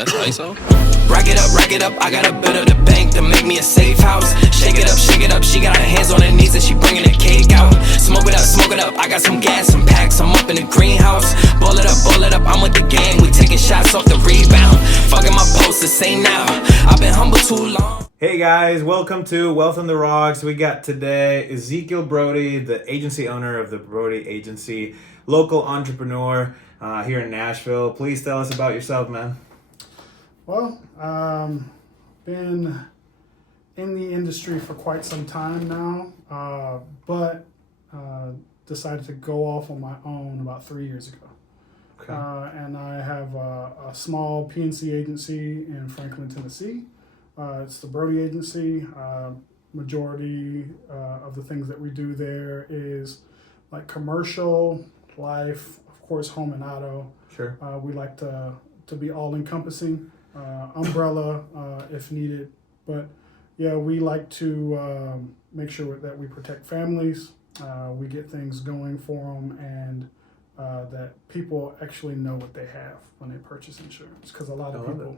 that's ISO? Rack it up, I got a bit of the bank to make me a safe house. Shake it up, she got her hands on her knees and she bringing the cake out. Smoke it up, I got some gas, some packs, I'm up in the greenhouse. Ball it up, I'm with the gang, we taking shots off the rebound. Fucking my post to say now, I've been humble too long. Hey guys, welcome to Wealth on the Rocks. We got today Ezekiel Broady, the agency owner of the Broady Agency, local entrepreneur here in Nashville. Please tell us about yourself, man. Well, been in the industry for quite some time now, but decided to go off on my own about 3 years ago. Okay. And I have a small P&C agency in Franklin, Tennessee. It's the Broady Agency. Majority of the things that we do there is like commercial, life, of course, home and auto. Sure. We like to be all-encompassing, umbrella if needed. But yeah, we like to make sure that we protect families, we get things going for them, and that people actually know what they have when they purchase insurance. Because a lot of people,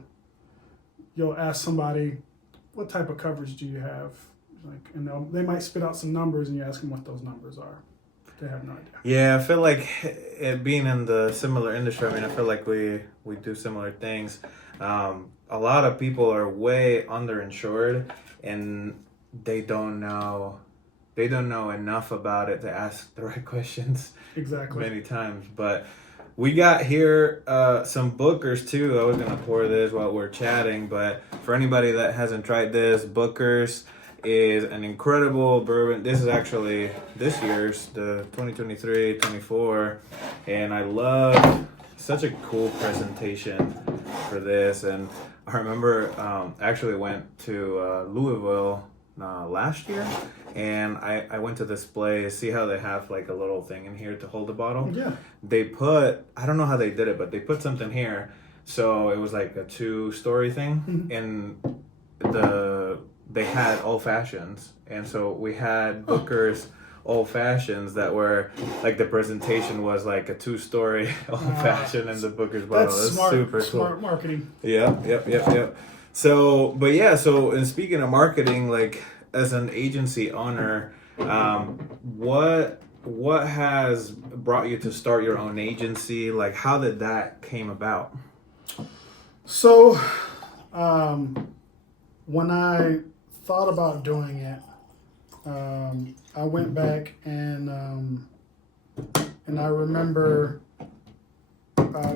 you'll ask somebody, what type of coverage do you have? And they might spit out some numbers and you ask them what those numbers are. They have no idea. Yeah, I feel like being in the similar industry, I feel like we do similar things. A lot of people are way underinsured and they don't know enough about it to ask the right questions. Exactly. Many times. But we got here some Bookers too. I was gonna pour this while we're chatting, but for anybody that hasn't tried this, Bookers is an incredible bourbon. This is actually this year's, the 2023-24, and I love such a cool presentation for this. And I remember I actually went to Louisville last year, and I went to display, see how they have like a little thing in here to hold the bottle. Yeah. They put, I don't know how they did it, but they put something here, so it was like a 2-story thing. Mm-hmm. And they had old fashions, and so we had Bookers old fashions that were like, the presentation was like a 2-story old fashioned in the Bookers bottle. That's smart, super cool. Smart marketing. Yep. So, but yeah, and speaking of marketing, like as an agency owner, what has brought you to start your own agency? Like, how did that came about? So, when I thought about doing it, I went back and I remember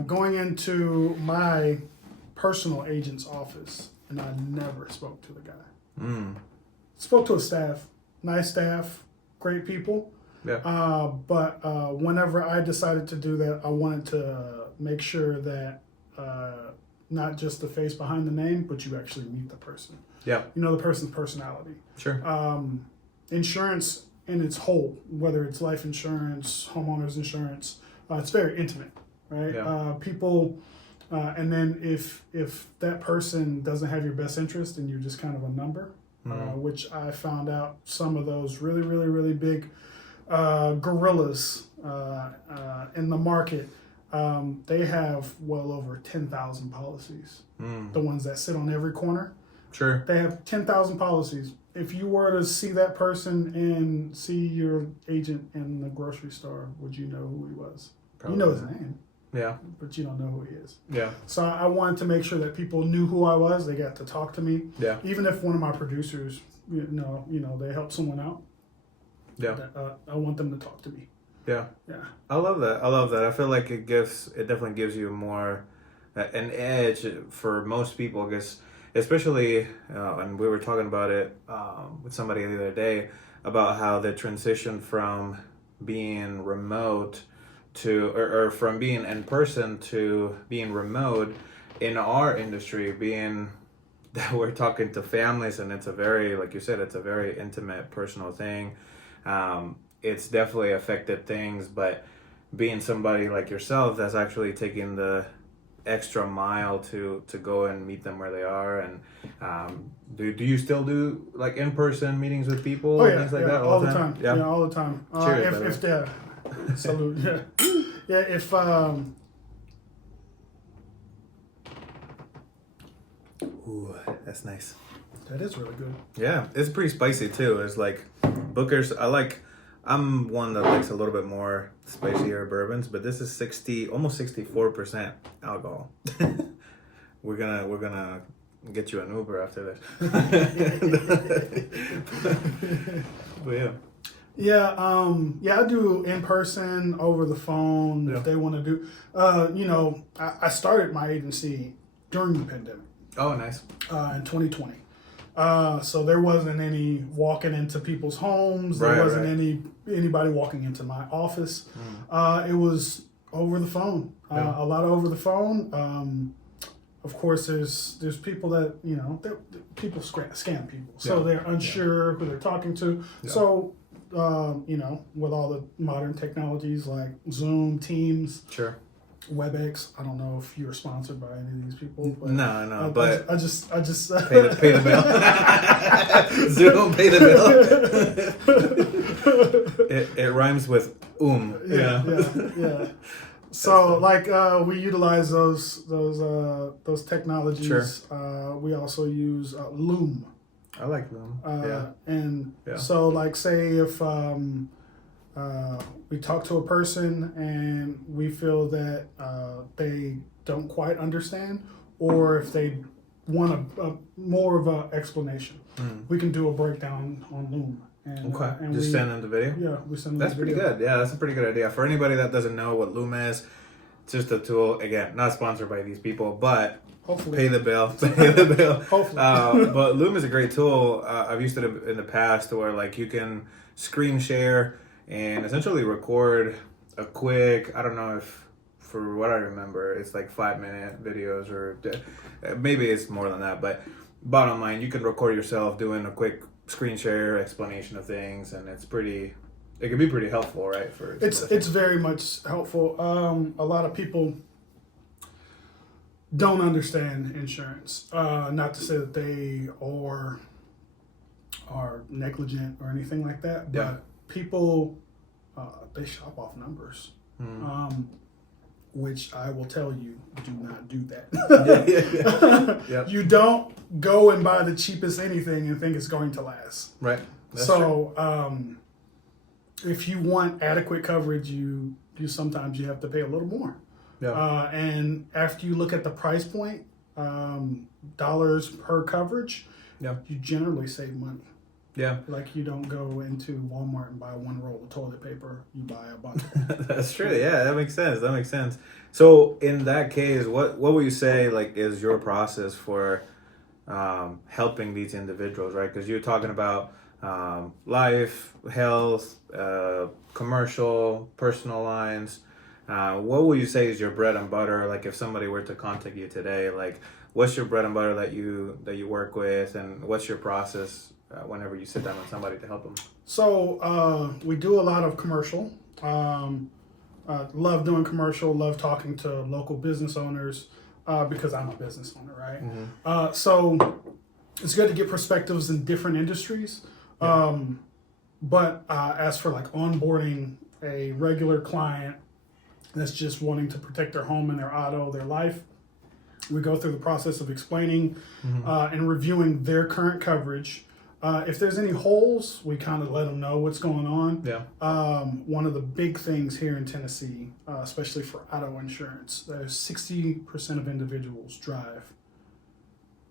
going into my personal agent's office, and I never spoke to the guy. Spoke to a staff, nice staff, great people. Yeah. But whenever I decided to do that, I wanted to make sure that not just the face behind the name, but you actually meet the person. Yeah. You know the person's personality. Sure. Insurance in its whole, whether it's life insurance, homeowners insurance, it's very intimate, right? Yeah. People, and then if that person doesn't have your best interest and you're just kind of a number, which I found out some of those really, really, really big gorillas in the market, they have well over 10,000 policies. The ones that sit on every corner. Sure. They have 10,000 policies. If you were to see that person and see your agent in the grocery store, would you know who he was? Probably. You know his name. Yeah. But you don't know who he is. Yeah. So I wanted to make sure that people knew who I was. They got to talk to me. Yeah. Even if one of my producers, you know, they help someone out. Yeah. I want them to talk to me. Yeah. Yeah. I love that. I feel like it definitely gives you more an edge for most people, because especially, and we were talking about it with somebody the other day about how the transition from being remote to, or from being in person to being remote in our industry, being that we're talking to families, and it's a very, like you said, it's a very intimate, personal thing. It's definitely affected things, but being somebody like yourself that's actually taking the extra mile to go and meet them where they are, and do you still do like in-person meetings with people? Oh yeah, things like yeah, that all the time. Yeah, all the time. Cheers, if they're salute. Yeah, yeah. Ooh, that's nice. That is really good. Yeah, it's pretty spicy too. It's like Bookers. I'm one that likes a little bit more spicier bourbons, but this is almost 64% alcohol. We're gonna get you an Uber after this. But yeah. Yeah, I do in person, over the phone, Yeah. if they want to do. I started my agency during the pandemic Oh, nice. in 2020. So there wasn't any walking into people's homes. There Right, wasn't right. anybody walking into my office. It was over the phone. Yeah. A lot over the phone. Of course, there's people that people scam people, so Yeah. they're unsure who they're talking to. Yeah. So with all the modern technologies like Zoom, Teams, Sure. WebEx. I don't know if you're sponsored by any of these people. But No, but I just pay the bill. Zoom, pay the bill. It rhymes with Yeah. So we utilize those technologies. Sure. We also use Loom. I like them. And Yeah. so say if we talk to a person and we feel that they don't quite understand, or if they want a more of an explanation, we can do a breakdown on Loom. And, Okay. and Just send them the video. Yeah, we send them. That's the pretty video. good. Yeah, that's a pretty good idea. For anybody that doesn't know what Loom is, it's just a tool. Again, not sponsored by these people, but Hopefully. pay the bill. Pay the bill. Hopefully. But Loom is a great tool. I've used it in the past where you can screen share and essentially record a quick, I don't know if, for what I remember, it's 5-minute videos or maybe it's more than that, but bottom line, you can record yourself doing a quick screen share explanation of things, and it can be pretty helpful, right? It's very much helpful. A lot of people don't understand insurance. Not to say that they are negligent or anything like that, but Yeah. people they shop off numbers, which I will tell you, do not do that. Yep. You don't go and buy the cheapest anything and think it's going to last. Right. That's So if you want adequate coverage, you sometimes you have to pay a little more. true. Yeah. And after you look at the price point, dollars per coverage, Yeah. you generally save money. Yeah. You don't go into Walmart and buy one roll of toilet paper. You buy a bunch. That's true. Yeah, that makes sense. So in that case, what would you say is your process for helping these individuals, right? Because you're talking about life, health, commercial, personal lines. What would you say is your bread and butter? If somebody were to contact you today, what's your bread and butter that you work with, and what's your process whenever you sit down with somebody to help them? So we do a lot of commercial. Love doing commercial. Love talking to local business owners because I'm a business owner, right? Mm-hmm. So it's good to get perspectives in different industries. Yeah. But as for onboarding a regular client that's just wanting to protect their home and their auto, their life, we go through the process of explaining and reviewing their current coverage. If there's any holes, we kind of let them know what's going on. Yeah. One of the big things here in Tennessee, especially for auto insurance, there's 60% of individuals drive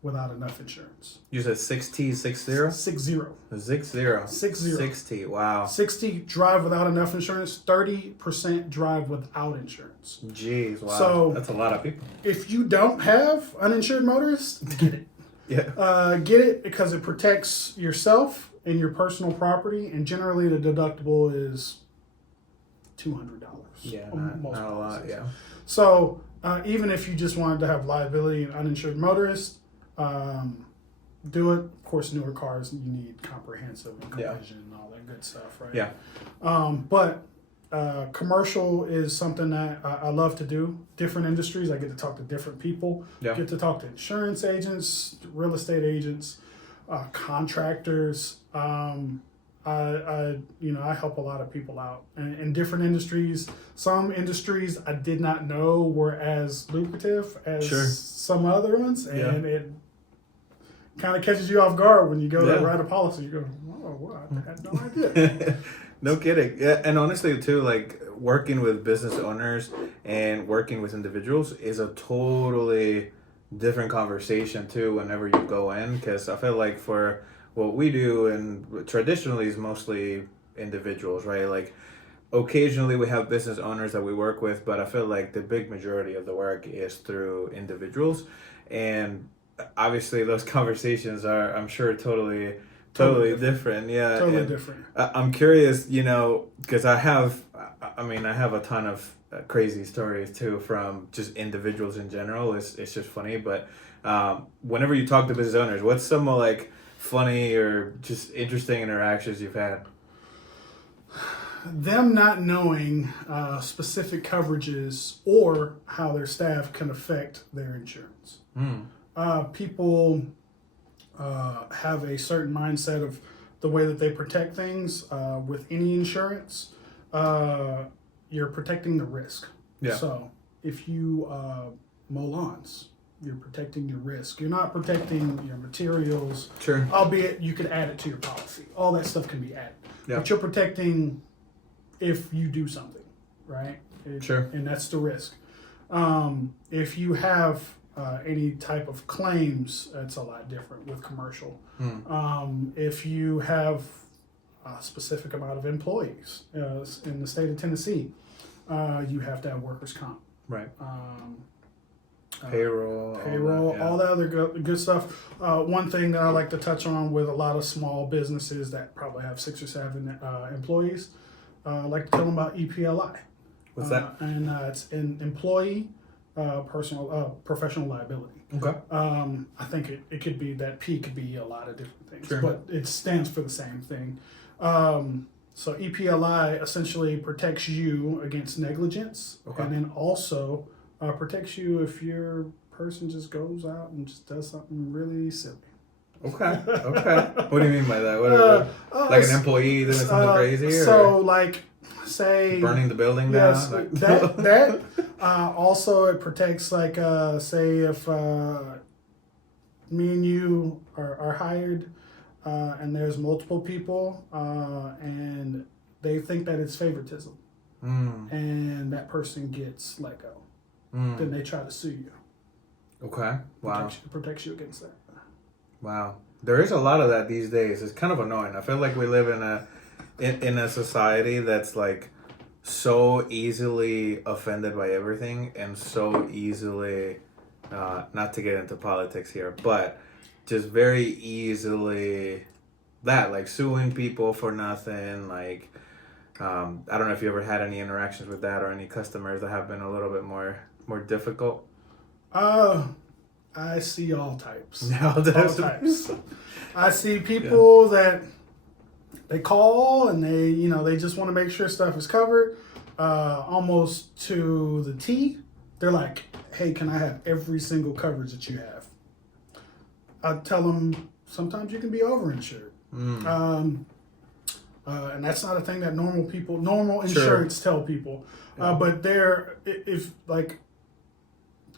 without enough insurance. You said 60? 60? 60. 60. Wow. 60 drive without enough insurance. 30% drive without insurance. Jeez, wow. So that's a lot of people. If you don't have uninsured motorists, get it. Yeah. Get it because it protects yourself and your personal property, and generally the deductible is $200. Yeah, on not most a lot. policies. Yeah. So even if you just wanted to have liability and uninsured motorists, do it. Of course, newer cars, you need comprehensive and collision and all that good stuff, right? Yeah. But commercial is something that I love to do. Different industries, I get to talk to different people. Yeah. Get to talk to insurance agents, real estate agents, contractors. I help a lot of people out in different industries. Some industries I did not know were as lucrative as Sure. some other ones, and kind of catches you off guard when you go to write a policy. You go, oh, wow, I had no idea. No kidding. Yeah, and honestly too, like working with business owners and working with individuals is a totally different conversation too whenever you go in, because I feel like for what we do and traditionally is mostly individuals, right? Like occasionally we have business owners that we work with, but I feel like the big majority of the work is through individuals, and obviously those conversations are, I'm sure, totally different. Yeah, Totally and different. I'm curious, you know, because I have a ton of crazy stories too from just individuals in general. It's just funny, but whenever you talk to business owners, what's some like funny or just interesting interactions you've had? Them not knowing specific coverages or how their staff can affect their insurance. People have a certain mindset of the way that they protect things with any insurance. You're protecting the risk. Yeah. So if you mow lawns, you're protecting your risk. You're not protecting your materials. Sure. Albeit you could add it to your policy. All that stuff can be added. Yeah. But you're protecting if you do something, right? Sure. And that's the risk. If you have any type of claims, it's a lot different with commercial. If you have a specific amount of employees in the state of Tennessee, you have to have workers' comp. Right. Payroll, all that other good stuff. One thing that I like to touch on with a lot of small businesses that probably have 6 or 7 employees, I like to tell them about EPLI. What's that? And it's an employee professional liability. Okay. I think it could be, that P could be a lot of different things, Sure. but it stands for the same thing. So EPLI essentially protects you against negligence, Okay. and then also protects you if your person just goes out and just does something really silly. Okay. What do you mean by that? Like an employee doing something crazy? So or like, say burning the building yes, down? that also it protects, like say if me and you are hired and there's multiple people and they think that it's favoritism and that person gets let go, then they try to sue you. Okay. Wow. Protects you against that. Wow. There is a lot of that these days. It's kind of annoying. I feel like we live in a society that's like so easily offended by everything and so easily, not to get into politics here, but just very easily like suing people for nothing. Like, I don't know if you ever had any interactions with that or any customers that have been a little bit more difficult. I see all types. All types. I see people that they call and they just want to make sure stuff is covered, almost to the T. They're like, hey, can I have every single coverage that you have? I tell them sometimes you can be overinsured. And that's not a thing that normal insurance tell people. But there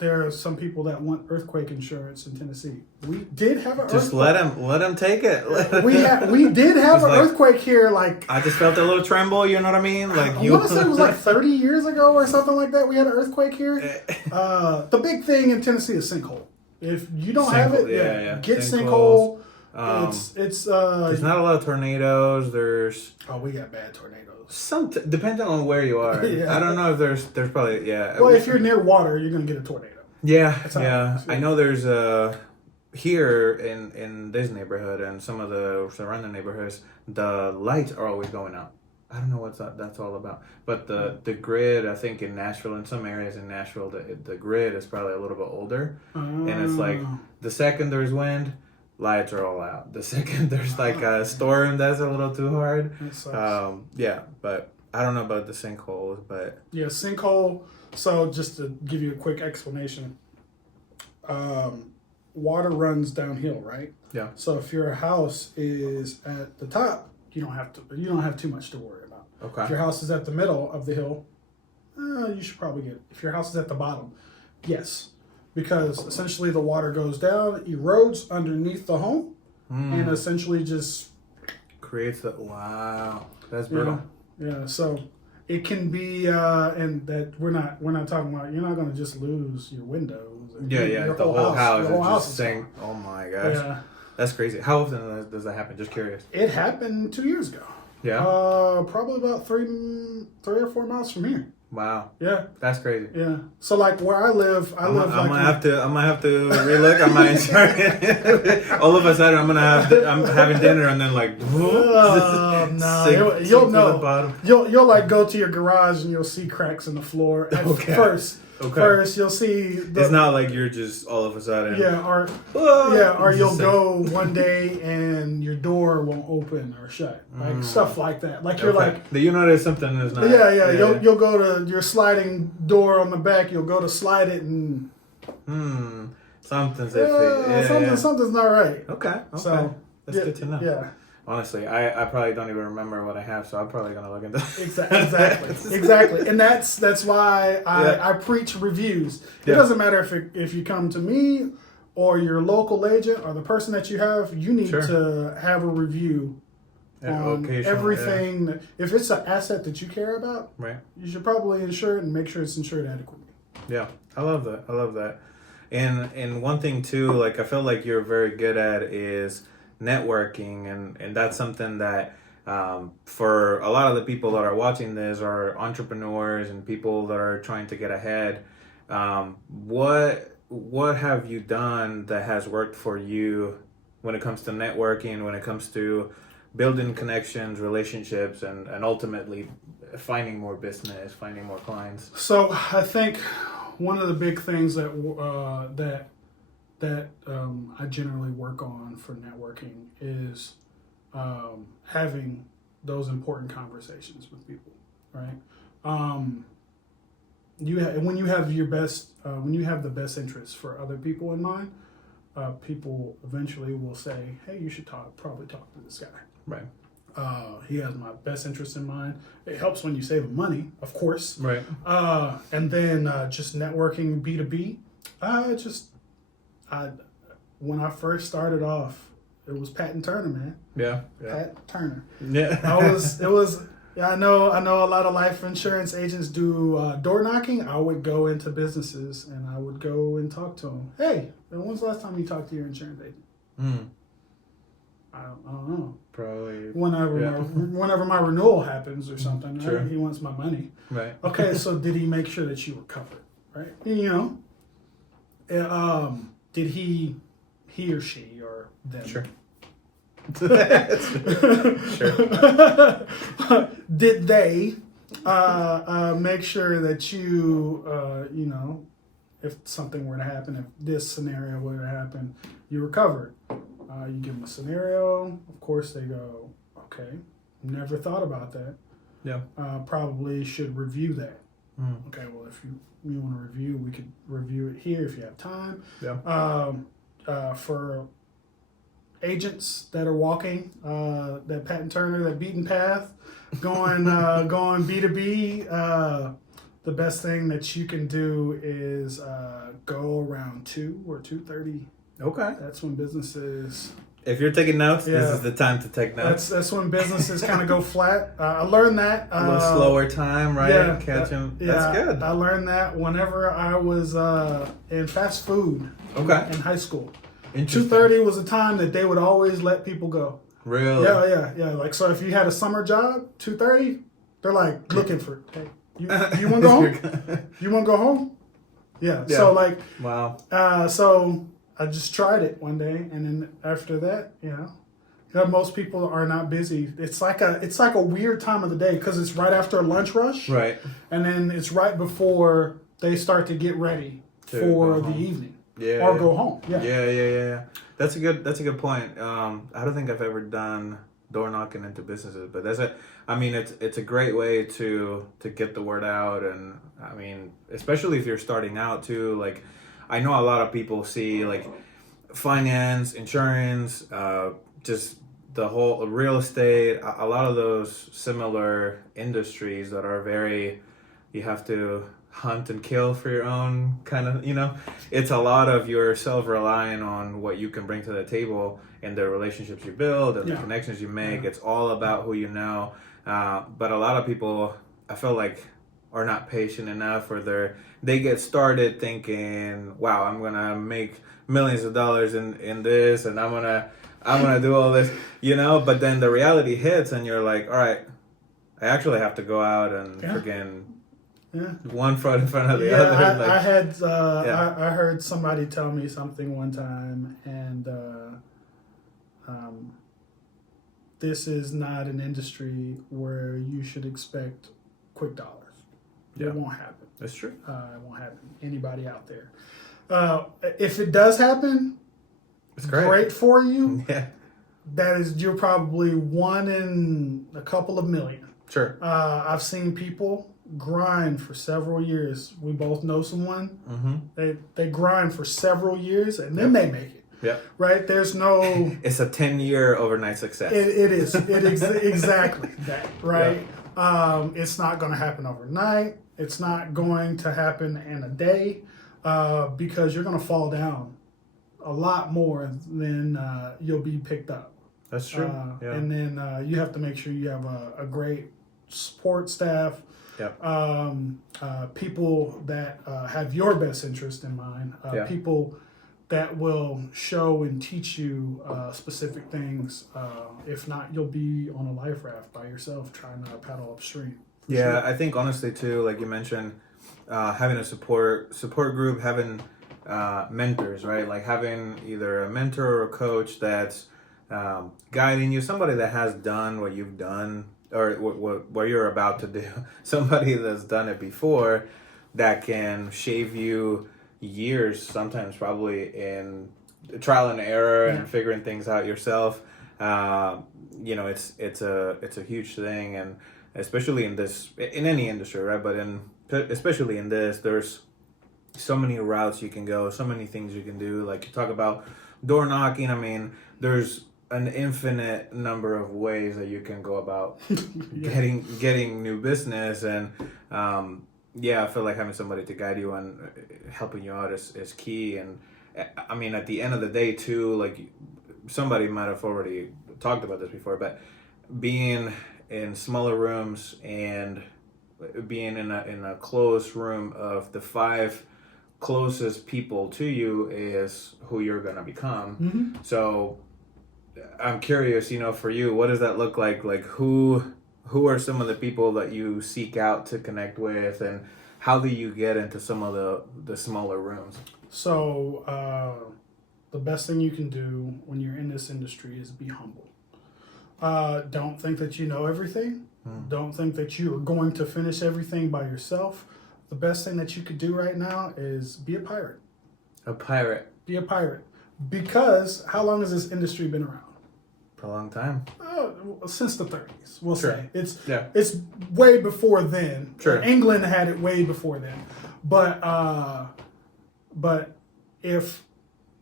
are some people that want earthquake insurance in Tennessee. We did have an Just earthquake. let them take it. we did have an like, earthquake here. Like, I just felt a little tremble. You know what I mean? Like I want to say it was like 30 years ago or something like that. We had an earthquake here. The big thing in Tennessee is sinkhole. If you don't have it, get sinkhole. It's there's not a lot of tornadoes. we got bad tornadoes. Depending on where you are. Yeah. I don't know if there's probably Well, if you're near water, you're gonna get a tornado. Yeah. I know there's here in this neighborhood and some of the surrounding neighborhoods, the lights are always going out. I don't know what that's all about. But the grid, I think in Nashville, in some areas in Nashville, the grid is probably a little bit older, and it's like the second there's wind, lights are all out. The second there's like a storm that's a little too hard. But I don't know about the sinkholes, but sinkhole. So just to give you a quick explanation, water runs downhill, right? Yeah. So if your house is at the top, you don't have too much to worry about. Okay. If your house is at the middle of the hill, you should probably get it. If your house is at the bottom, yes, because essentially the water goes down, erodes underneath the home, and essentially just creates the wow. That's brutal. Yeah. So it can be, and that we're not talking about. You're not going to just lose your windows. Your whole house Your whole is house just is saying, gone. "Oh my gosh, Yeah. that's crazy." How often does that happen? Just curious. It happened 2 years ago. Yeah. Probably about three or 4 miles from here. Wow. Yeah. That's crazy. Yeah. So like where I live, I'm gonna have to relook at my insurance. All of a sudden, I'm having dinner and then like, no, you'll know. You'll like go to your garage and you'll see cracks in the floor at first. Okay. First, you'll see. It's not like you're just all of a sudden. Or you'll go one day and your door won't open or shut, like stuff like that. Like you're like, you notice something is not. Yeah. You'll go to your sliding door on the back. You'll go to slide it and. Something's iffy. Something's not right. Okay. So that's good to know. Yeah. Honestly, I probably don't even remember what I have, so I'm probably gonna look into Exactly. And that's why I preach reviews. It doesn't matter if you come to me or your local agent or the person that you have. You need to have a review on everything. That, if it's an asset that you care about, right, you should probably insure it and make sure it's insured adequately. Yeah, I love that. And one thing too, like I feel like you're very good at is networking, and that's something that for a lot of the people that are watching this are entrepreneurs and people that are trying to get ahead. What have you done that has worked for you when it comes to networking, when it comes to building connections, relationships, and ultimately finding more business, finding more clients? So I think one of the big things that I generally work on for networking is having those important conversations with people, right? When you have the best interests for other people in mind, people eventually will say, "Hey, you should probably talk to this guy." Right. He has my best interest in mind. It helps when you save him money, of course. Right. And then just networking B2B. When I first started off, it was Pat and Turner, man. Yeah. Pat Turner. Yeah. I know a lot of life insurance agents do door knocking. I would go into businesses and I would go and talk to them. Hey, when's the last time you talked to your insurance agent? I don't know. Probably. Whenever my renewal happens or something, Sure. He wants my money. Right. Okay, so did he make sure that you were covered? Right. You know. Did he or she or them? Sure. Sure. Did they make sure that you, if something were to happen, if this scenario were to happen, you were covered? You give them a scenario. Of course, they go, okay, never thought about that. Yeah. Probably should review that. Okay, well, if you want to review, we could review it here if you have time. Yeah. For agents that are walking that Pat and Turner, that beaten path, going B2B, the best thing that you can do is go around 2 or 2:30. Okay. That's when businesses. If you're taking notes, this is the time to take notes. That's when businesses kind of go flat. I learned that. A little slower time, right? Yeah, Catch them. Yeah, That's good. I learned that whenever I was in fast food in high school. 2:30 was a time that they would always let people go. Really? Yeah. Like, so if you had a summer job, 2:30, they're like looking for, hey, you want to go home? You want to go home? Yeah. So like, wow. So I just tried it one day, and then after that, most people are not busy. It's like a weird time of the day because it's right after a lunch rush, right? And then it's right before they start to get ready for the evening, go home. Yeah. That's a good point. I don't think I've ever done door knocking into businesses, but it's a great way to get the word out, and I mean, especially if you're starting out too. Like, I know a lot of people see like finance, insurance, just the whole real estate, a lot of those similar industries that are very, you have to hunt and kill for your own kind of, it's a lot of yourself relying on what you can bring to the table and the relationships you build and the connections you make. It's all about who you know. But a lot of people, I feel like, are not patient enough, or they get started thinking, wow, I'm gonna make millions of dollars in this, and I'm gonna do all this, but then the reality hits and you're like, all right, I actually have to go out and freaking one foot in front of the other. I heard somebody tell me something one time, and this is not an industry where you should expect quick dollars. It won't happen. That's true. It won't happen. Anybody out there. If it does happen, it's great for you. Yeah. That is, you're probably one in a couple of million. Sure. I've seen people grind for several years. We both know someone. Mm-hmm. They grind for several years and then they make it. Yeah. Right? There's no... It's a 10-year overnight success. It is. Exactly that. Right? Yeah. It's not going to happen overnight. It's not going to happen in a day because you're going to fall down a lot more than you'll be picked up. That's true. And then you have to make sure you have a great support staff. People that have your best interest in mind. People that will show and teach you specific things. If not, you'll be on a life raft by yourself trying to paddle upstream. Sure. I think honestly too, like you mentioned, having a support group, having mentors, right? Like having either a mentor or a coach that's guiding you, somebody that has done what you've done or what you're about to do, somebody that's done it before that can shave you years, sometimes probably in trial and error and figuring things out yourself. It's a huge thing, and especially in any industry, right? But especially in this, there's so many routes you can go, so many things you can do. Like you talk about door knocking. I mean, there's an infinite number of ways that you can go about getting new business, and I feel like having somebody to guide you and helping you out is key. And I mean, at the end of the day too, like somebody might have already talked about this before, but being in smaller rooms and being in a closed room of the 5 closest people to you is who you're going to become. Mm-hmm. So I'm curious, for you, what does that look like? Like who are some of the people that you seek out to connect with, and how do you get into some of the smaller rooms? So the best thing you can do when you're in this industry is be humble. Don't think that you know everything. Don't think that you are going to finish everything by yourself. The best thing that you could do right now is be a pirate. A pirate. Be a pirate. Because how long has this industry been around? For a long time. Since the 30s, we'll say. It's way before then. Sure. England had it way before then. But if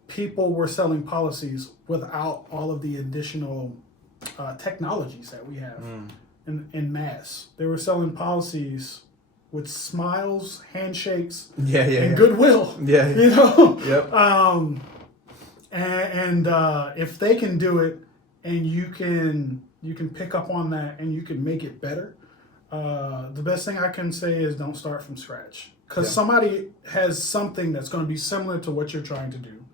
people were selling policies without all of the additional technologies that we have in mass, they were selling policies with smiles, handshakes, and goodwill. Yeah. Yep. And if they can do it, and you can pick up on that, and you can make it better. The best thing I can say is don't start from scratch, because somebody has something that's going to be similar to what you're trying to do.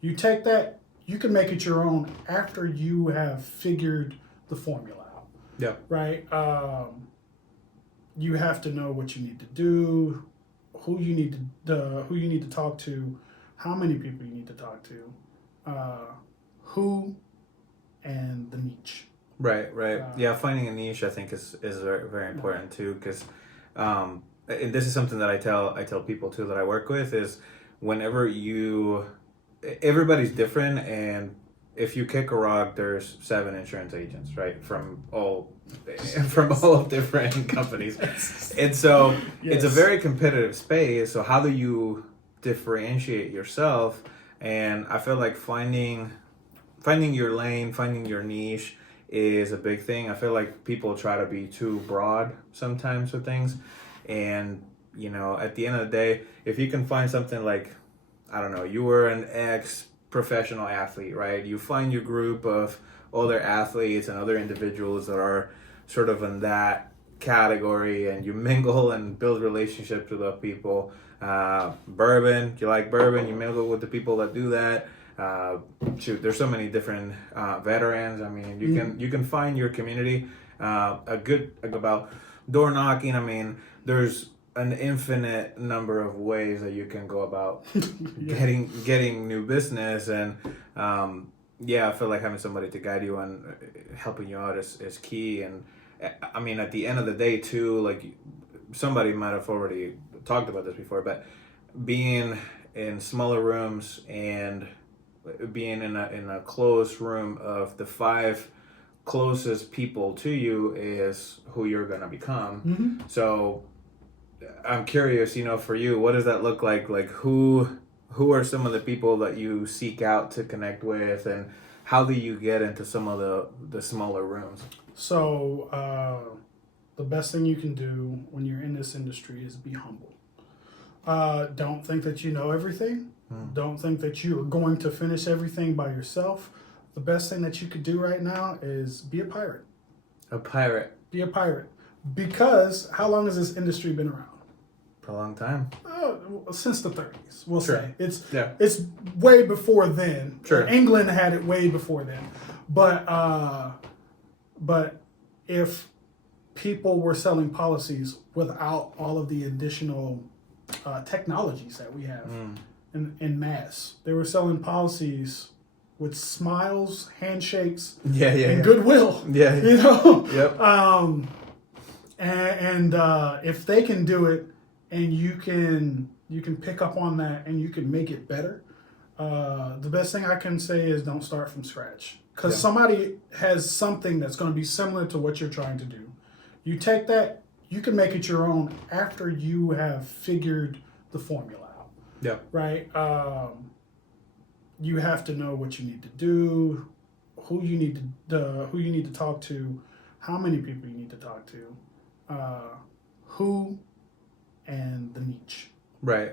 You take that, you can make it your own after you have figured the formula out. Yeah. Right. You have to know what you need to do, who you need to talk to, how many people you need to talk to, who, and the niche. Right. Finding a niche, I think, is very, very important too, because and this is something that I tell people too that I work with is whenever everybody's different, and if you kick a rock, there's 7 insurance agents, right, from all different companies, and so it's a very competitive space. So how do you differentiate yourself? And I feel like finding your lane, finding your niche is a big thing. I feel like people try to be too broad sometimes with things, and at the end of the day, if you can find something like, I don't know, you were an ex-professional athlete, right? You find your group of other athletes and other individuals that are sort of in that category, and you mingle and build relationships with other people. Bourbon, you like bourbon, you mingle with the people that do that. There's so many different veterans. I mean, you can find your community. About door knocking. I mean, there's an infinite number of ways that you can go about getting new business, and I feel like having somebody to guide you and helping you out is key. And I mean, at the end of the day too, like, somebody might have already talked about this before, but being in smaller rooms and being in a closed room of the 5 closest people to you is who you're going to become. Mm-hmm. So I'm curious, for you, what does that look like? Like, who are some of the people that you seek out to connect with, and how do you get into some of the smaller rooms? So the best thing you can do when you're in this industry is be humble. Don't think that you know everything. Don't think that you are going to finish everything by yourself. The best thing that you could do right now is be a pirate. A pirate. Be a pirate. Because how long has this industry been around? For a long time. Since the 30s, we'll Sure. say. It's way before then. Sure. England had it way before then. But if people were selling policies without all of the additional technologies that we have in mass, they were selling policies with smiles, handshakes, and goodwill. Yeah. Yep. And if they can do it, and you can pick up on that, and you can make it better. The best thing I can say is don't start from scratch, because somebody has something that's going to be similar to what you're trying to do. You take that, you can make it your own after you have figured the formula out. Yeah. Right. You have to know what you need to do, who you need to talk to, how many people you need to talk to, who, and the niche. Right.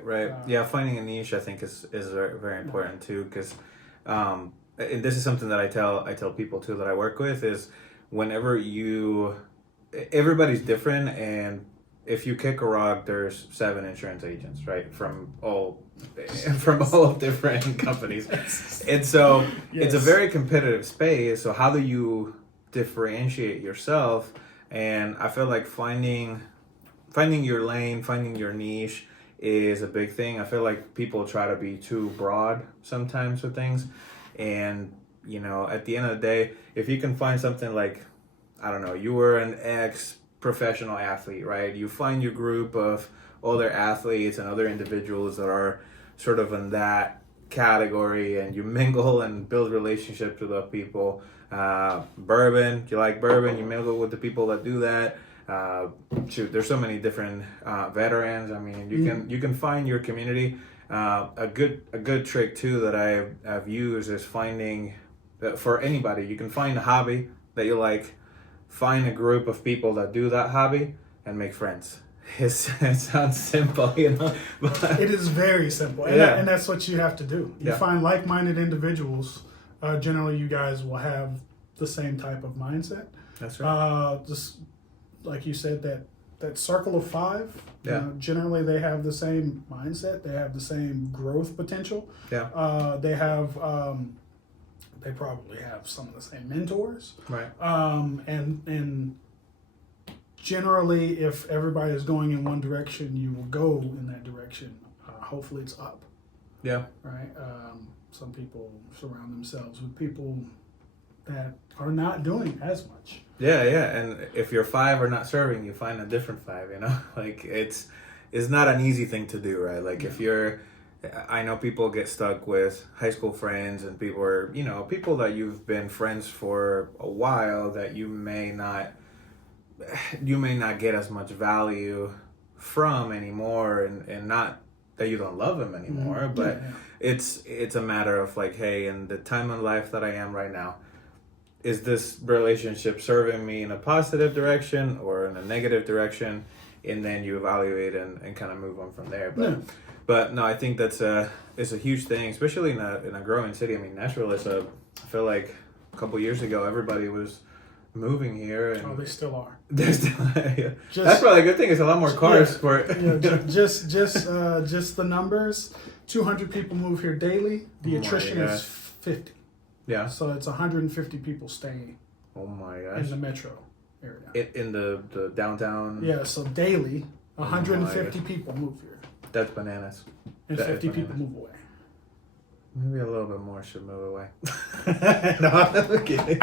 Finding a niche, I think, is very, very important too, because and this is something that I tell people too that I work with, is whenever everybody's different, and if you kick a rock, there's 7 insurance agents, right, from all different companies, and so it's a very competitive space. So how do you differentiate yourself? And I feel like finding your lane, finding your niche is a big thing. I feel like people try to be too broad sometimes with things, and at the end of the day, if you can find something like, I don't know, you were an ex-professional athlete, right? You find your group of other athletes and other individuals that are sort of in that category, and you mingle and build relationships with other people. Bourbon, you like bourbon, you mingle with the people that do that. There's so many different veterans. I mean, you can find your community. A good trick too that I've used is finding, for anybody, you can find a hobby that you like, find a group of people that do that hobby, and make friends. It sounds simple, but it is very simple, and that's what you have to do. You find like-minded individuals. Generally, you guys will have the same type of mindset. That's right. Just like you said, that circle of 5. Yeah. Generally, they have the same mindset. They have the same growth potential. Yeah. They have. They probably have some of the same mentors. Right. And generally, if everybody is going in one direction, you will go in that direction. Hopefully, it's up. Yeah. Right. Some people surround themselves with people that are not doing as much. Yeah, and if your 5 are not serving, you find a different 5. Like it's not an easy thing to do, right? Like if you're, I know people get stuck with high school friends and people are, people that you've been friends for a while that you may not get as much value from anymore, and not that you don't love them anymore, but it's a matter of like, hey, in the time in life that I am right now, is this relationship serving me in a positive direction or in a negative direction? and then you evaluate and kind of move on from there. But Yeah. but no, I think it's a huge thing, especially in a growing city. I mean, Nashville is I feel like a couple years ago everybody was moving here, and Oh, they still are. there's yeah. Just- That's probably a good thing. It's a lot more cars for Yeah, just the numbers. 200 people move here daily. The Oh my attrition gosh. is 50. yeah. So it's 150 people staying Oh my in gosh. the metro area. In the downtown. Yeah, so daily, Oh 150 my people move here, That's bananas. and That is 50 people bananas. move away. Maybe a little bit more should move away. No, I'm kidding.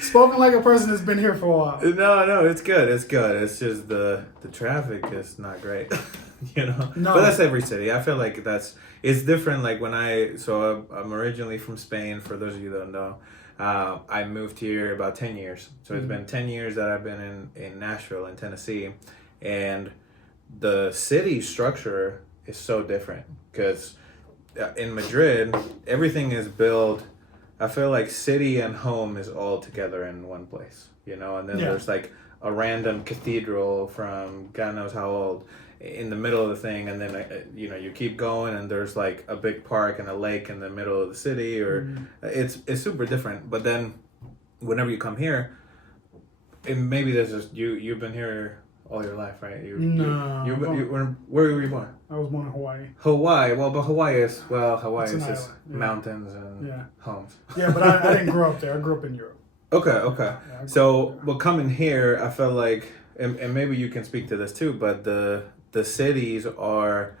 Spoken like a person that's been here for a while. No, it's good. It's good. It's just the traffic is not great. No. But that's every city. I feel like it's different. Like when I'm originally from Spain. For those of you that don't know, I moved here about 10 years. So it's been 10 years that I've been in Nashville in Tennessee, and the city structure is so different because in Madrid everything is built. I feel like city and home is all together in one place, and then Yeah. there's like a random cathedral from God knows how old in the middle of the thing, and then you keep going and there's like a big park and a lake in the middle of the city, or it's super different. But then whenever you come here, and maybe there's just you've been here all your life, right? No. Where were you born? I was born in Hawaii. Hawaii. Well, but Hawaii is It's an just island, yeah. mountains and Yeah. homes. Yeah, but I didn't grow up there. I grew up in Europe. Okay. Yeah, I grew up So, there. well, coming here, I felt like, and maybe you can speak to this too, but the cities are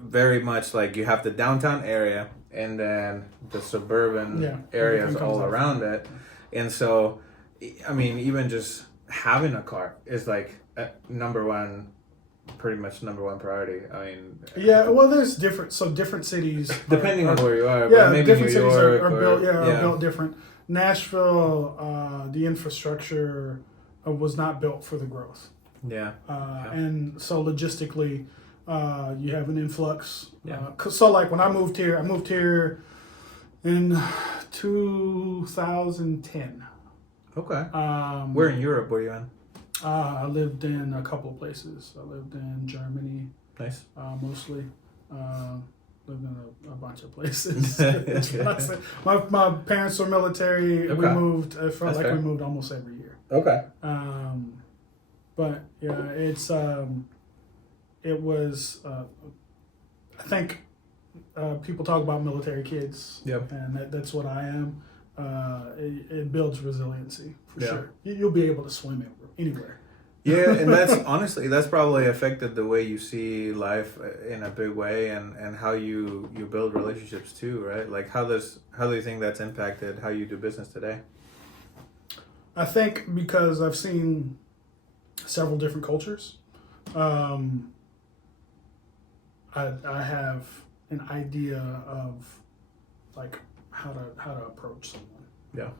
very much like you have the downtown area and then the suburban Yeah, areas everything comes all out around from it. And so, I mean, even just having a car is like pretty much number one priority. I mean, Yeah, well, there's different cities. depending on where you are, Yeah, but maybe different New cities York are or, built. Are built different. Nashville, the infrastructure was not built for the growth, yeah. and so logistically, you have an influx. Yeah. So like when I moved here in 2010. Okay. Where Where in Europe were you in? I lived in a couple of places. I lived in Germany, Nice. mostly. Lived in a bunch of places. my parents were military. We Okay. moved. I felt That's like fair. we moved almost every year. Okay. But yeah, it was. I think people talk about military kids. Yep. And that's what I am. It builds resiliency for Yeah. sure. You'll be able to swim anywhere. Yeah, and that's probably affected the way you see life in a big way, and how you build relationships too, right? Like how do you think that's impacted how you do business today? I think because I've seen several different cultures, I have an idea of like how to approach someone. Yeah.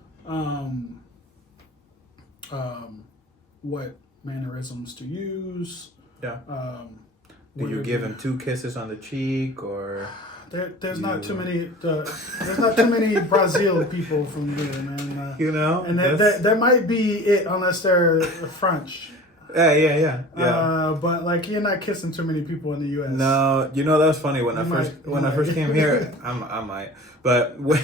What mannerisms to use. Yeah. Do what you are give the- him 2 kisses on the cheek, or There's not too many. There's not too many Brazil people from here, man. And that might be it, unless they're French. Yeah. But like you're not kissing too many people in the U.S. No, that was funny when I might. first came here. I might, but when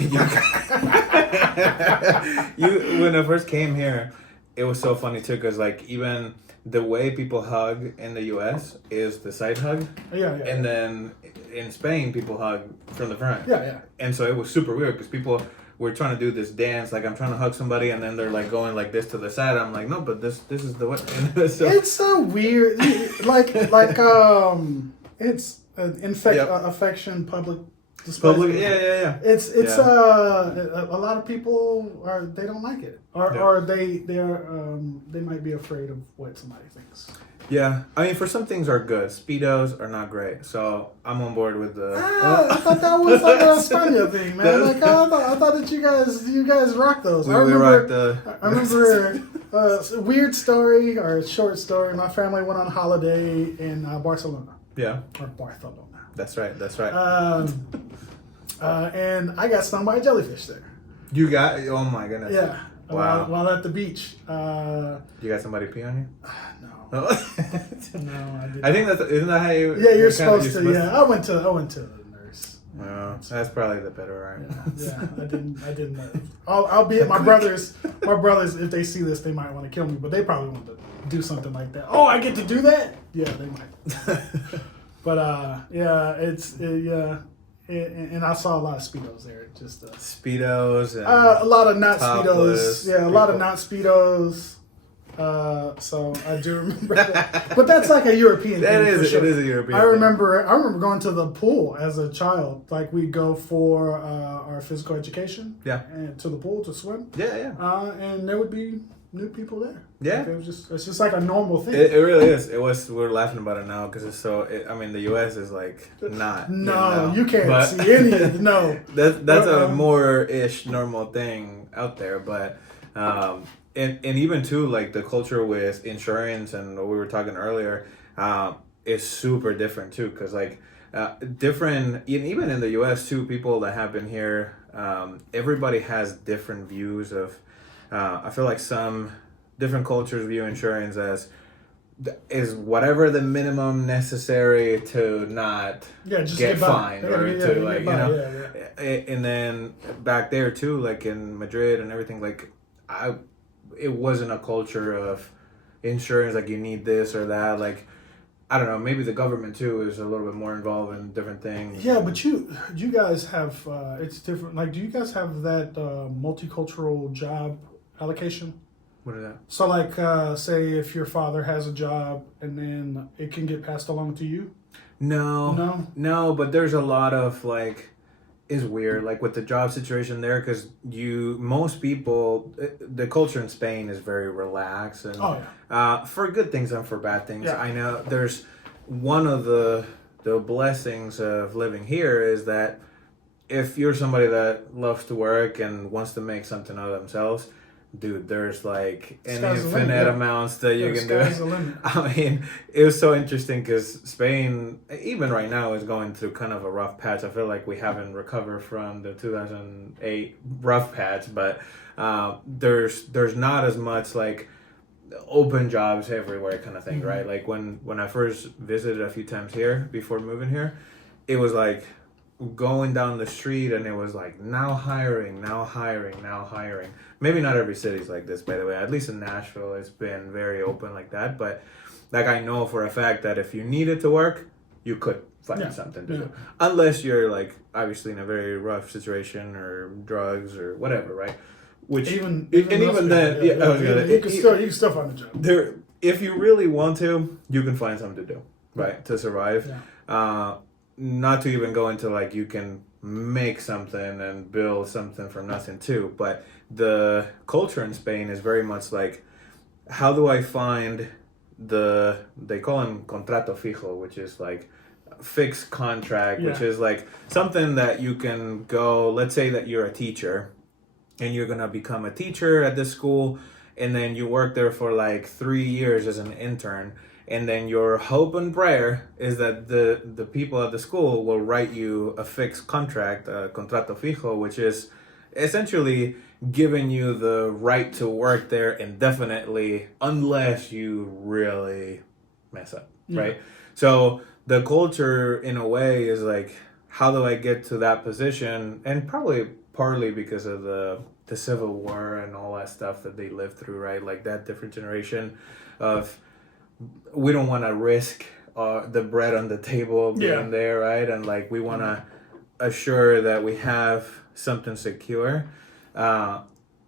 when I first came here, it was so funny too, because like even the way people hug in the U.S. is the side hug, Yeah. and then in Spain people hug from the front. Yeah. And so it was super weird because people were trying to do this dance, like I'm trying to hug somebody, and then they're like going like this to the side. I'm like, no, but this is the way. So, It's so weird. It's affection, public display. public, yeah. It's Yeah. a lot of people they don't like it, or they might be afraid of what somebody thinks. Yeah, I mean, for some things are good. Speedos are not great, so I'm on board with the. I thought that was like a Spania thing, man. Like I thought that you guys rock those. We I rock the. I remember a weird story or a short story. My family went on holiday in Barcelona. Yeah, Or Barcelona. that's right. And I got stung by a jellyfish there. You got. Oh my goodness. Yeah. Wow. While at the beach. You got somebody pee on you? No. No. No, I didn't. I think isn't that how you? Yeah, you're supposed to. Yeah, I went to the nurse. Well, that's probably the better, right? Yeah, I didn't. Albeit my brothers, if they see this, they might want to kill me, but they probably want to do something like that. Oh, I get to do that? Yeah, they might. But yeah, and I saw a lot of Speedos there. Just Speedos and a lot of not topless Speedos. Yeah, a lot of not Speedos. So I do remember that. But that's like a European thing. It for sure. is a European I remember going to the pool as a child. Like we'd go for our physical education. Yeah. And to the pool to swim. Yeah. And there would be new people there. Yeah. Like it's just like a normal thing. It really is. We're laughing about it now because it's so. The U.S. is like not. No, you can't see any of it. No. That's a more-ish normal thing out there, but. And even too, like the culture with insurance and what we were talking earlier, is super different too. Because like different, even in the U.S. too, people that have been here, everybody has different views of. I feel like some different cultures view insurance as is whatever the minimum necessary to not get fined or to like And then back there too, like in Madrid and everything, like it wasn't a culture of insurance, like you need this or that. Like, I don't know, maybe the government too is a little bit more involved in different things. Yeah, but you guys have, it's different. Like, do you guys have that multicultural job allocation? What is that? So like, say if your father has a job and then it can get passed along to you? No, but there's a lot of like, is weird, like with the job situation there, because most people, the culture in Spain is very relaxed and for good things and for bad things. Yeah. I know there's one of the blessings of living here is that if you're somebody that loves to work and wants to make something of themselves, dude, there's like an infinite amounts that you can do. I mean, it was so interesting because Spain, even right now, is going through kind of a rough patch. I feel like we haven't recovered from the 2008 rough patch, but there's not as much like open jobs everywhere kind of thing, right? Like when I first visited a few times here before moving here, it was like going down the street and it was like now hiring. Maybe not every city's like this, by the way. At least in Nashville, it's been very open like that. But like I know for a fact that if you needed to work, you could find something to do. Unless you're like obviously in a very rough situation or drugs or whatever, right? Which even then, you can still find a job. There, if you really want to, you can find something to do, right, to survive. Yeah. Not to even go into like you can make something and build something from nothing too, but the culture in Spain is very much like, how do I find they call them contrato fijo, which is like fixed contract, which is like something that you can go, let's say that you're a teacher and you're going to become a teacher at this school and then you work there for like 3 years as an intern. And then your hope and prayer is that the people at the school will write you a fixed contract, contrato fijo, which is essentially giving you the right to work there indefinitely unless you really mess up, right? So the culture, in a way, is like, how do I get to that position? And probably partly because of the Civil War and all that stuff that they lived through, right? Like that different generation of... we don't want to risk the bread on the table being there, right? And like we want to assure that we have something secure,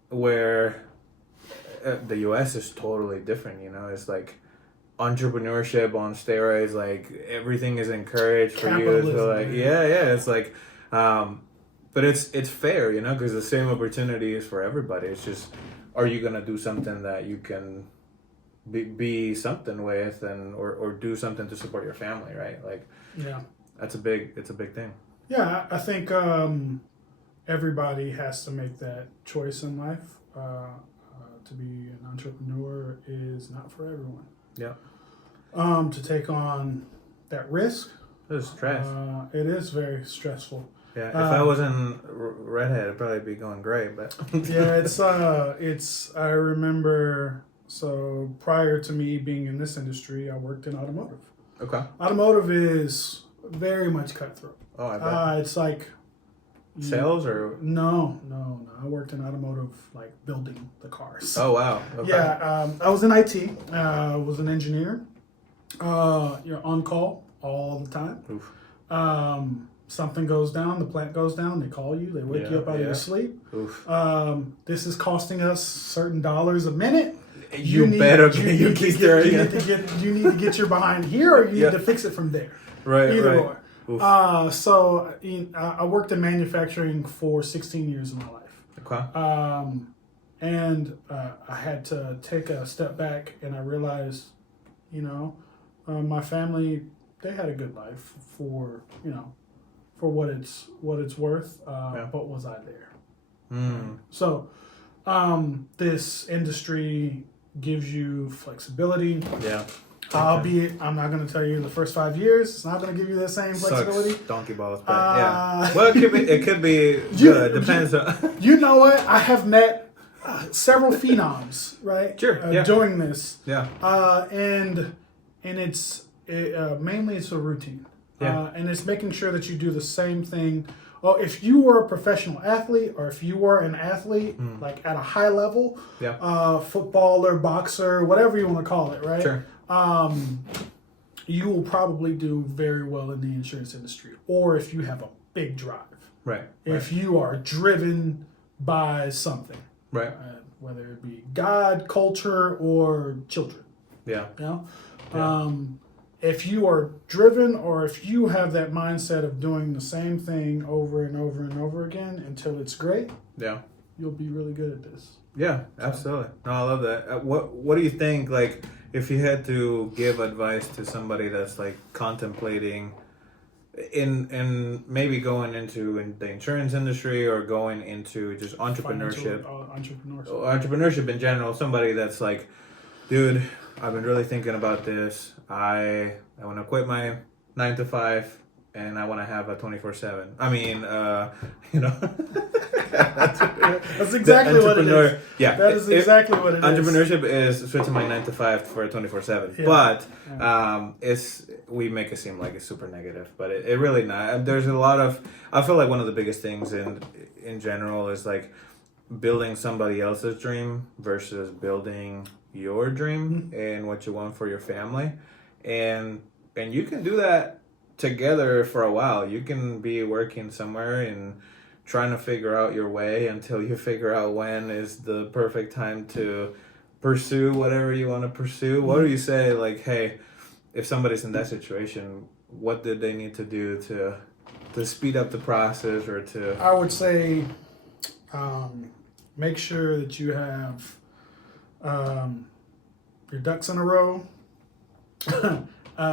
where the U.S. is totally different. You know, it's like entrepreneurship on steroids. Like everything is encouraged for you to like, it's like, but it's fair, you know, because the same opportunity is for everybody. It's just, are you gonna do something that you can be something with and or do something to support your family, right? Like it's a big thing. I think everybody has to make that choice in life. To be an entrepreneur is not for everyone. To take on that risk, it's stress. It is very stressful. If I wasn't redhead, it'd probably be going great, but it's I remember So prior to me being in this industry, I worked in automotive. Okay. Automotive is very much cutthroat. Oh, I bet. It's like Sales or? no. I worked in automotive, like building the cars. Oh, wow. Okay. Yeah, I was in IT. Was an engineer. You're on call all the time. Oof. Something goes down, the plant goes down, they call you, they wake you up out of your sleep. Oof. This is costing us certain dollars a minute. You better get your keys there. You need to get your behind here, or you need to fix it from there. Right, Either right. or. So I worked in manufacturing for 16 years of my life. Okay. And I had to take a step back, and I realized, my family, they had a good life for what it's worth. But was I there? So this industry gives you flexibility. Yeah. Albeit, I'm not going to tell you the first 5 years. It's not going to give you the same flexibility. Sucks. Donkey balls, but yeah. Well, it could be good. Depends on. You know what? I have met several phenoms, right? Sure. Doing this. Yeah. And it's mainly it's a routine. Yeah. And it's making sure that you do the same thing. Well, if you were a professional athlete, or if you were an athlete, like at a high level, footballer, boxer, whatever you want to call it, right? Sure. You will probably do very well in the insurance industry, or if you have a big drive. Right. If you are driven by something. Right. Whether it be God, culture, or children. Yeah. If you are driven, or if you have that mindset of doing the same thing over and over and over again until it's great, you'll be really good at this. Yeah, absolutely. No, I love that. What do you think, like, if you had to give advice to somebody that's like contemplating in maybe going into the insurance industry, or going into just entrepreneurship in general, somebody that's like, dude, I've been really thinking about this. I want to quit my 9 to 5 and I want to have a 24/7. I mean, that's exactly what it is. Yeah, that is exactly what it is. Entrepreneurship is switching my 9 to 5 for a 24/7. Yeah. But we make it seem like it's super negative, but it really not. There's a lot of. I feel like one of the biggest things in general is like building somebody else's dream versus building your dream and what you want for your family, and you can do that together for a while. You can be working somewhere and trying to figure out your way until you figure out when is the perfect time to pursue whatever you want to pursue. What do you say, like, hey, if somebody's in that situation, what did they need to do to speed up the process, or to? I would say make sure that you have your ducks in a row.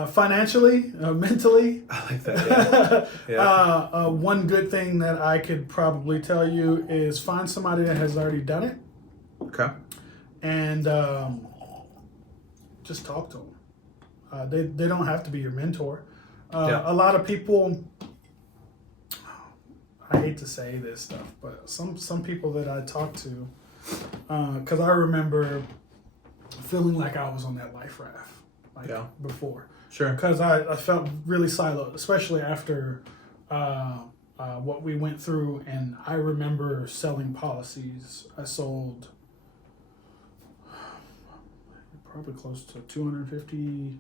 Financially, mentally. I like that. Yeah. One good thing that I could probably tell you is find somebody that has already done it. Okay. And just talk to them. They don't have to be your mentor. A lot of people, I hate to say this stuff, but some people that I talk to, because I remember feeling like I was on that life raft. Before. Sure. Because I felt really siloed, especially after what we went through. And I remember selling policies. I sold probably close to $250K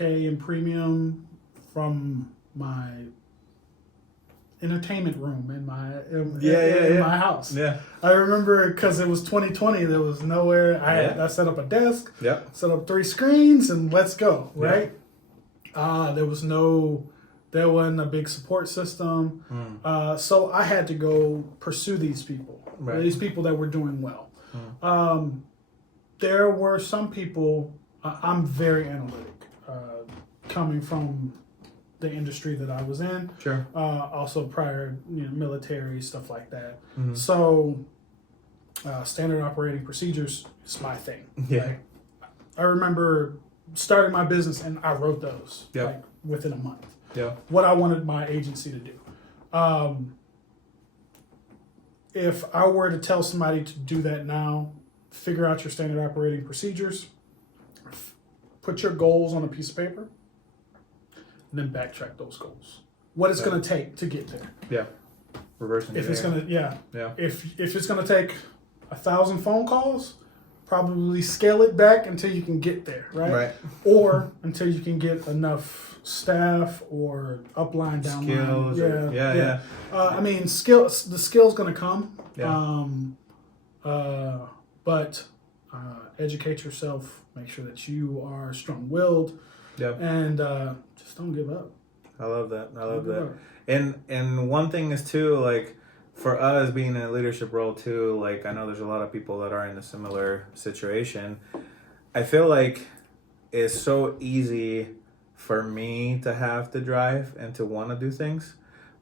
in premium from my entertainment room in my house. Yeah. I remember because it was 2020. There was nowhere. I set up a desk. Yeah. Set up 3 screens and let's go. Right. Yeah. There wasn't a big support system. So I had to go pursue these people. Right. These people that were doing well. There were some people. I'm very analytic. Coming from the industry that I was in. Sure. Also prior, military, stuff like that. Mm-hmm. So standard operating procedures is my thing. Yeah. Like, I remember starting my business and I wrote those like within a month. Yeah. What I wanted my agency to do. If I were to tell somebody to do that now, figure out your standard operating procedures, put your goals on a piece of paper, and then backtrack those goals. What it's going to take to get there. Yeah. Reverse engineering. If it's going to, if it's going to take 1,000 phone calls, probably scale it back until you can get there, right? Or until you can get enough staff or upline, downline. Skills. Yeah. I mean, the skill's going to come. Yeah. But educate yourself. Make sure that you are strong-willed. Yeah. And just don't give up. I love that. And one thing is too, like, for us being in a leadership role too, like, I know there's a lot of people that are in a similar situation. I feel like it's so easy for me to have the drive and to want to do things,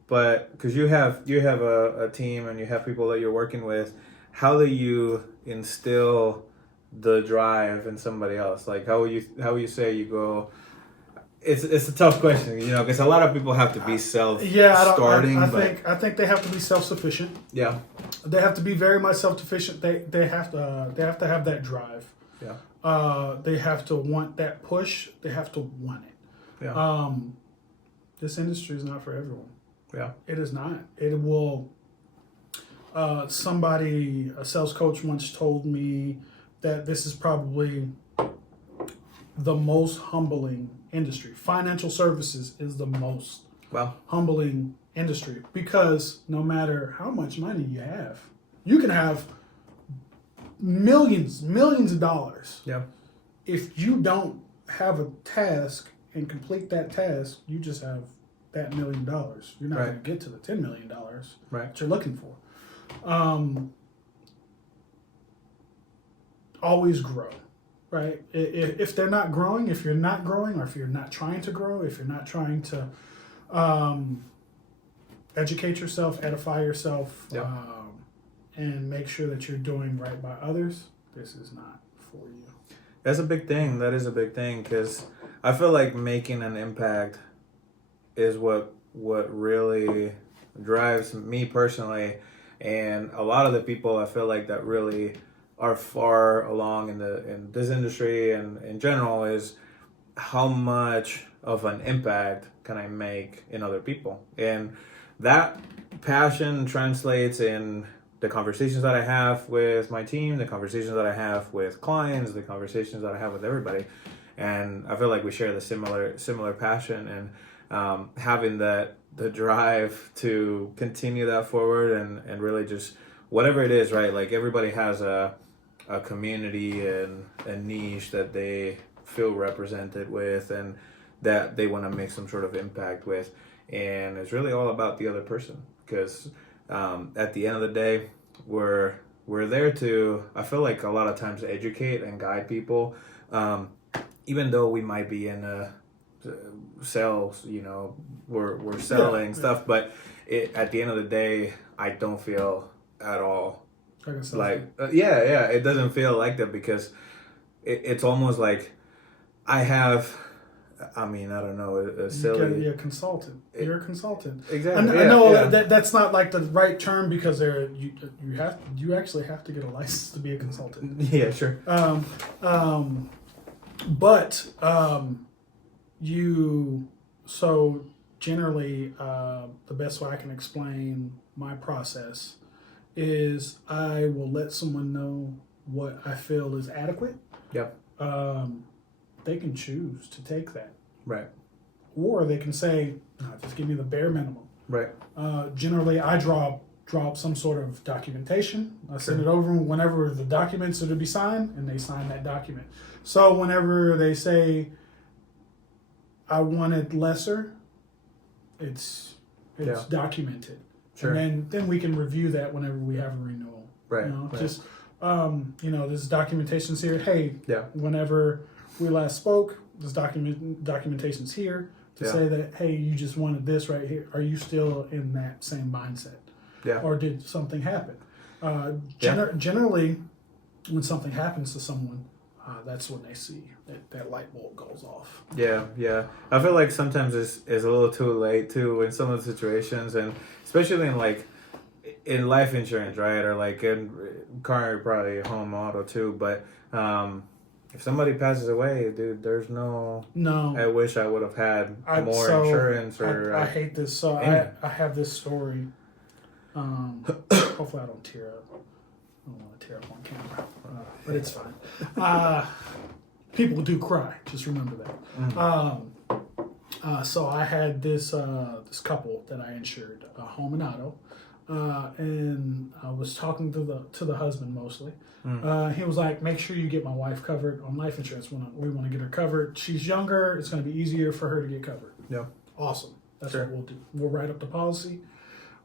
but because you have a team and you have people that you're working with, how do you instill the drive in somebody else? Like, how will you say you go? It's a tough question, because a lot of people have to be self-starting. I think they have to be self-sufficient. Yeah, they have to be very much self-sufficient. They have to have that drive. Yeah. They have to want that push. They have to want it. Yeah. This industry is not for everyone. Yeah. It is not. It will. A sales coach once told me that this is probably the most humbling industry. Financial services is the most humbling industry, because no matter how much money you can have millions of dollars. Yeah. If you don't have a task and complete that task, you just have that $1 million. You're not going to get to the $10 million that you're looking for. Always grow. Right? If they're not growing, if you're not growing, or if you're not trying to grow, if you're not trying to educate yourself, edify yourself, and make sure that you're doing right by others, this is not for you. That's a big thing. That is a big thing, because I feel like making an impact is what really drives me personally, and a lot of the people I feel like that really are far along in this industry and in general is how much of an impact can I make in other people. And that passion translates in the conversations that I have with my team, the conversations that I have with clients, the conversations that I have with everybody. And I feel like we share the similar passion, and having the drive to continue that forward and really just whatever it is, right? Like, everybody has a community and a niche that they feel represented with and that they want to make some sort of impact with. And it's really all about the other person, because at the end of the day, we're there to, I feel like, a lot of times educate and guide people, even though we might be in a sales, we're selling stuff, but at the end of the day, I don't feel at all it doesn't feel like that, because it's almost like I have, I don't know, a silly... You're a consultant. You're a consultant. Exactly. I know that's not like the right term, because you actually have to get a license to be a consultant. Yeah, sure. So generally, the best way I can explain my process is I will let someone know what I feel is adequate. Yep. They can choose to take that. Right. Or they can say, no, just give me the bare minimum. Right. Generally, I draw up some sort of documentation. I send it over whenever the documents are to be signed, and they sign that document. So whenever they say, I wanted lesser, it's documented. Sure. And then we can review that whenever we have a renewal. Right. Just, this documentation's here. Hey, whenever we last spoke, this documentation's here to say that, hey, you just wanted this right here. Are you still in that same mindset? Yeah. Or did something happen? Generally, when something happens to someone, that's when they see that light bulb goes off. Yeah. I feel like sometimes it's a little too late too in some of the situations, and especially in like in life insurance, right? Or like in car, probably home auto too. But if somebody passes away, dude, there's no. I wish I would have had more insurance. Or I hate this. So I have this story. Hopefully I don't tear up. I don't want to tear up on camera, but it's fine. People do cry. Just remember that. So I had this couple that I insured, home and auto, and I was talking to the husband mostly. He was like, "Make sure you get my wife covered on life insurance. We want to get her covered. She's younger. It's going to be easier for her to get covered." Yeah. Awesome. That's what we'll do. We'll write up the policy.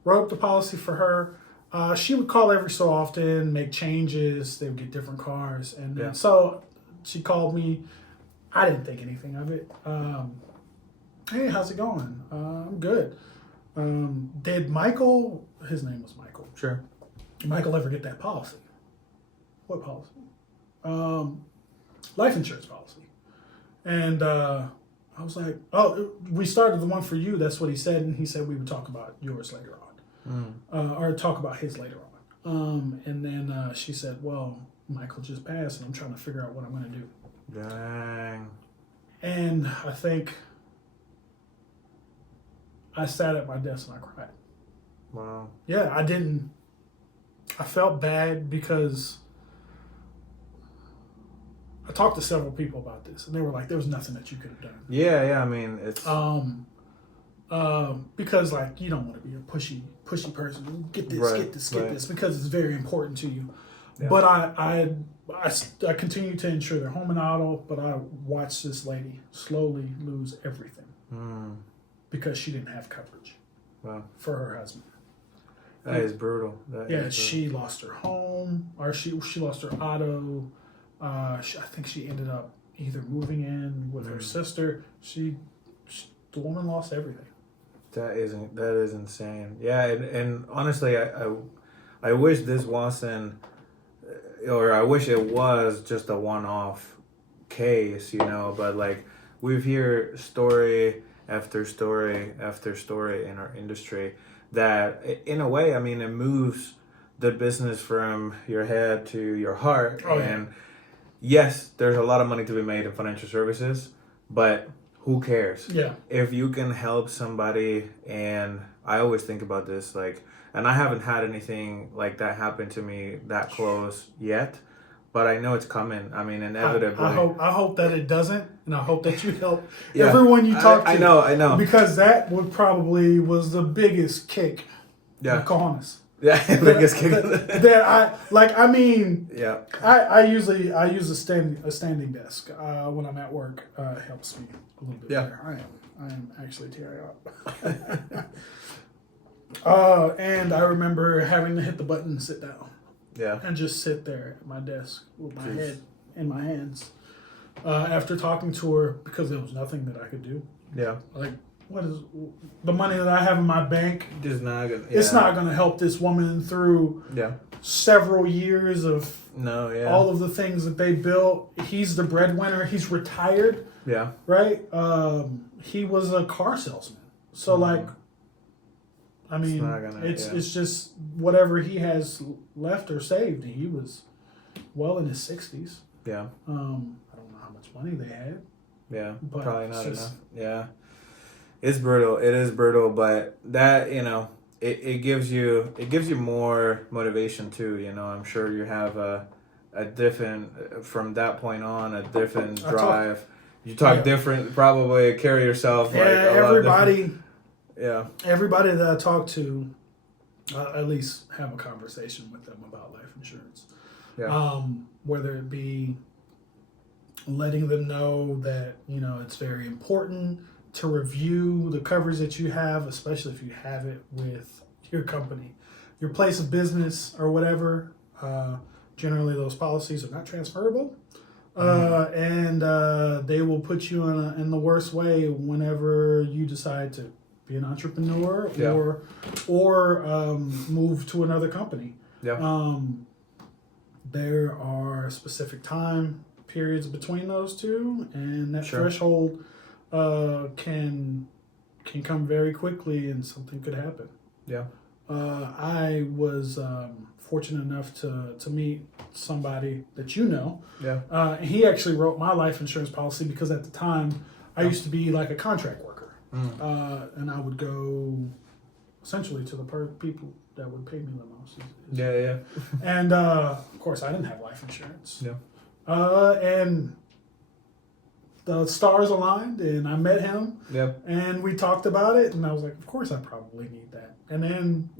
Wrote up the policy for her. She would call every so often, make changes. They would get different cars, and so she called me. I didn't think anything of it. Hey, how's it going? I'm good. Did Michael? His name was Michael. Sure. Did Michael ever get that policy? What policy? Life insurance policy. And I was like, oh, we started the one for you. That's what he said. And he said we would talk about yours later on. Or talk about his later on. And then she said, well, Michael just passed and I'm trying to figure out what I'm going to do. Dang. And I think I sat at my desk and I cried. Wow. Yeah, I felt bad because I talked to several people about this, and they were like, "There was nothing that you could have done." Yeah. I mean, it's because like you don't want to be a pushy person. Get this, because it's very important to you. Yeah. But I continue to insure their home and auto, but I watched this lady slowly lose everything because she didn't have coverage for her husband. That is brutal. She lost her home, or she lost her auto. I think she ended up either moving in with her sister. The woman lost everything. That is insane. Yeah, and honestly, I wish this wasn't, or I wish it was just a one-off case, But like we've heard story after story after story in our industry that, in a way, I mean, it moves the business from your head to your heart. Yes, there's a lot of money to be made in financial services, but who cares? Yeah. If you can help somebody, and I always think about this, like, and I haven't had anything like that happen to me that close yet, but I know it's coming. I mean, inevitably. I hope that it doesn't, and I hope that you help everyone you talk to. I know. Because that was the biggest kick. Yeah. Of cojones. Yeah, biggest kick. I use a standing desk when I'm at work. It helps me a little bit better. I am actually tearing up. And I remember having to hit the button and sit down. Yeah. And just sit there at my desk with my head in my hands. After talking to her, because there was nothing that I could do. Yeah. Like, what is the money that I have in my bank? Just not gonna. It's not going to help this woman through several years of all of the things that they built. He's the breadwinner. He's retired. Yeah. Right. He was a car salesman. So I mean, it's just whatever he has left or saved. He was well in his 60s. Yeah. I don't know how much money they had. Yeah. But probably not enough. Yeah. It's brutal. It is brutal, but that, it gives you more motivation too. I'm sure you have a different, from that point on, a different drive. You talk different, probably carry yourself. Everybody that I talk to, I at least have a conversation with them about life insurance. Yeah. Whether it be letting them know that, it's very important to review the coverage that you have, especially if you have it with your company, your place of business or whatever. Generally, those policies are not transferable, and they will put you in the worst way whenever you decide to be an entrepreneur or move to another company. Yeah. There are specific time periods between those two, and that threshold can come very quickly, and something could happen. Yeah. I was fortunate enough to meet somebody that you know. Yeah. And he actually wrote my life insurance policy because at the time I used to be like a contract worker. And I would go essentially to the people that would pay me the most. Yeah. And of course, I didn't have life insurance. Yeah. And the stars aligned, and I met him. Yep. And we talked about it, and I was like, of course, I probably need that. And then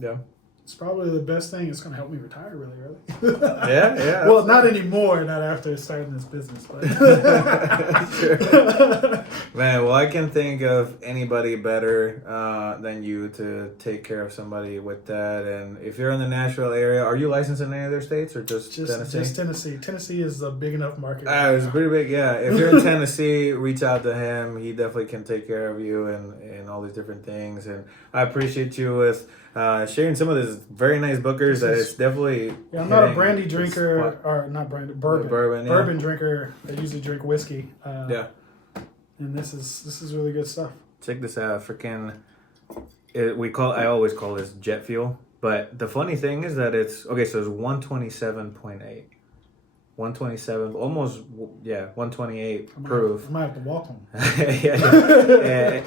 it's probably the best thing. It's going to help me retire really early. Yeah. Well, not anymore, not after starting this business. But Man, well, I can think of anybody better than you to take care of somebody with that. And if you're in the Nashville area, are you licensed in any other states or just Tennessee? Just Tennessee. Tennessee is a big enough market. It's pretty big, yeah. If you're in Tennessee, reach out to him. He definitely can take care of you and all these different things. And I appreciate you with sharing some of this very nice Bookers that it's definitely... Yeah, I'm not a brandy drinker, or not brandy, bourbon. Bourbon Drinker. I usually drink whiskey. Yeah. And this is really good stuff. Check this out. I always call this jet fuel. But the funny thing is that so it's 127.8. 127, almost, 128 proof. I might have to walk home.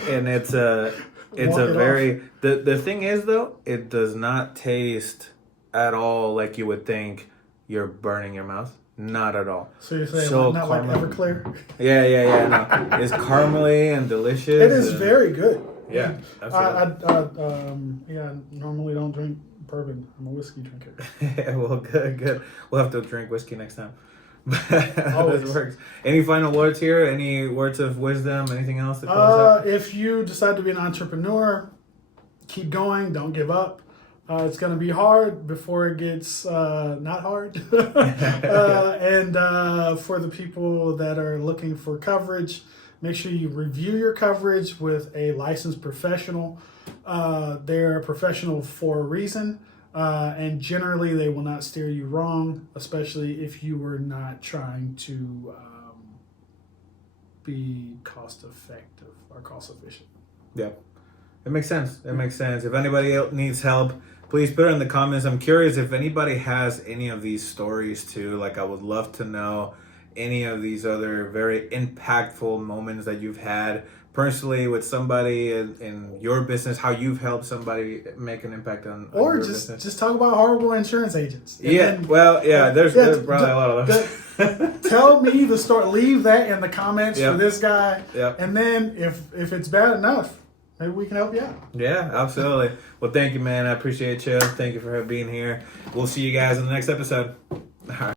And it's a very... The thing is, though, it does not taste at all like you would think you're burning your mouth. Not at all. So you're saying not like Everclear? Yeah. No. It's caramely and delicious. It is very good. Yeah, absolutely. I normally don't drink bourbon. I'm a whiskey drinker. Yeah, well, good. We'll have to drink whiskey next time. Always. This works. Any final words here? Any words of wisdom? Anything else to close out? If you decide to be an entrepreneur, keep going. Don't give up. It's going to be hard before it gets not hard. And for the people that are looking for coverage, make sure you review your coverage with a licensed professional. They're a professional for a reason. And generally, they will not steer you wrong, especially if you were not trying to be cost effective or cost efficient. Yeah, it makes sense. If anybody else needs help, please put it in the comments. I'm curious if anybody has any of these stories too. Like, I would love to know any of these other very impactful moments that you've had personally with somebody in your business, how you've helped somebody make an impact on or your just business. just talk about horrible insurance agents. There's probably a lot of them. Tell me the story. Leave that in the comments for this guy. Yep. And then if it's bad enough, maybe we can help you out. Yeah, absolutely. Well, thank you, man. I appreciate you. Thank you for being here. We'll see you guys in the next episode. All right.